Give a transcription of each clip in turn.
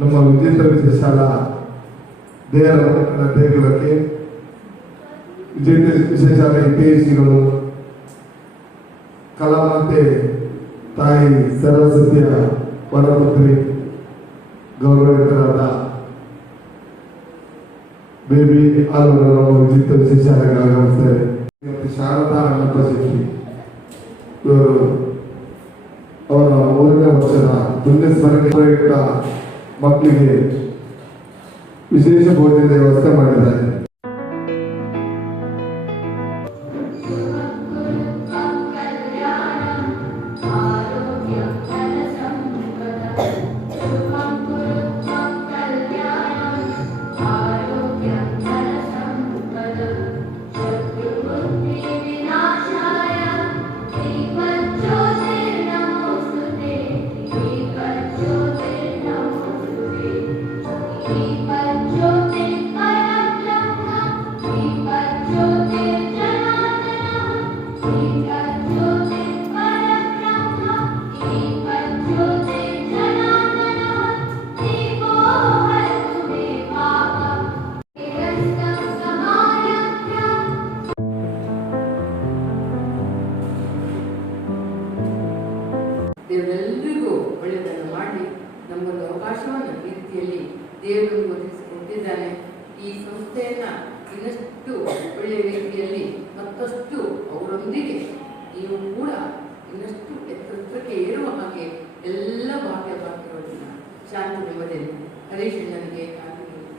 ನಮ್ಮ ವಿಜೇಂದ್ರ ವಿಶೇಷಾಲಾ ದೇಗುಲಕ್ಕೆ ವಿಜೇಂದ್ರ ವಿಶೇಷಾಲಾ ಹಿತೈಷಿಗಳು ಕಲಾಮಾತೆ ತಾಯಿ ಸರಸ್ವತಿಯ ಪರಪುತ್ರಿ ಗೌರವಿತರಾದ ಬೇಬಿ ಆಲ್ವರು ನಮ್ಮ ವಿಜೇಂದ್ರ ವಿಶೇಷಾಲೆಗೆ ಆಗಮಿಸ್ತಾರೆ. ಶಾರದಾ ಅನ್ನಪಶೆಟ್ಟಿ ಇವರು ಅವರ 3ನೇ ವರ್ಷದ ಪುಣ್ಯಸ್ಮರಣೆ ಪ್ರಯುಕ್ತ ಮಕ್ಕಳಿಗೆ ವಿಶೇಷ ಭೋಜನದ ವ್ಯವಸ್ಥೆ ಮಾಡಿದ್ದಾರೆ. ದೇವರೆಲ್ಲರಿಗೂ ಒಳ್ಳೆಯದನ್ನು ಮಾಡಿ ನಮಗೊಂದು ಅವಕಾಶವನ್ನು ಈ ರೀತಿಯಲ್ಲಿ ದೇವರು ಒದಗಿಸಿಕೊಟ್ಟಿದ್ದಾನೆ. ಈ ಸಂಸ್ಥೆಯನ್ನು ಇನ್ನಷ್ಟು ಒಳ್ಳೆಯ ರೀತಿಯಲ್ಲಿ ಮತ್ತಷ್ಟು ಅವರೊಂದಿಗೆ ನೀವು ಕೂಡ ಇನ್ನಷ್ಟು ಎತ್ತರಕ್ಕೆ ಏರುವ ಹಾಗೆ ಎಲ್ಲ ಭಾಗ್ಯವಾಗಿರೋದನ್ನ ಶಾಂತಿ ನೆಮ್ಮದಿಯಲ್ಲಿ ಹರೀಶ್ ಅಣ್ಣನಿಗೆ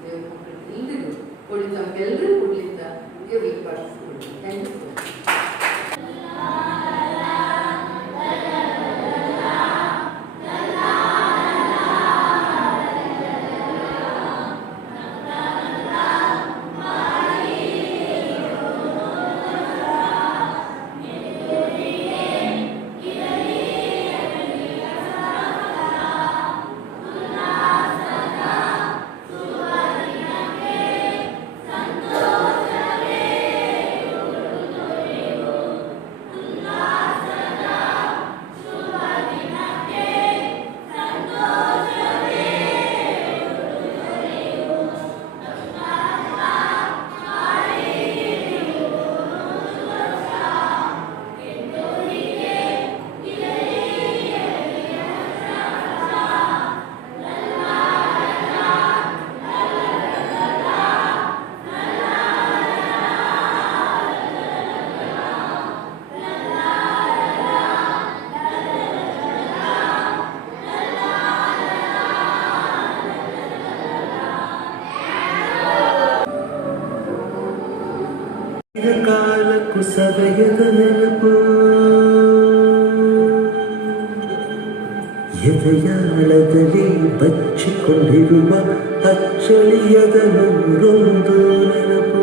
ದೇವರ ಮಕ್ಕಳಿಗೆ ಎಲ್ಲರಿಗೂ ಕೊಡಲಿದ್ದ ಎಲ್ಲರೂ ಕೊಡಲಿದ್ದ ದೇವರಿಗೆ ಪ್ರಾರ್ಥಿಸಿಕೊಳ್ಳಿ. Thank you. ಕಾಲಕ್ಕೂ ಸವೆಯದ ನೆನಪು ಎದೆಯಾಳದಲ್ಲಿ ಬಚ್ಚಿಕೊಂಡಿರುವ ಅಚ್ಚಳಿಯದ ನೂರೊಂದು ನೆನಪು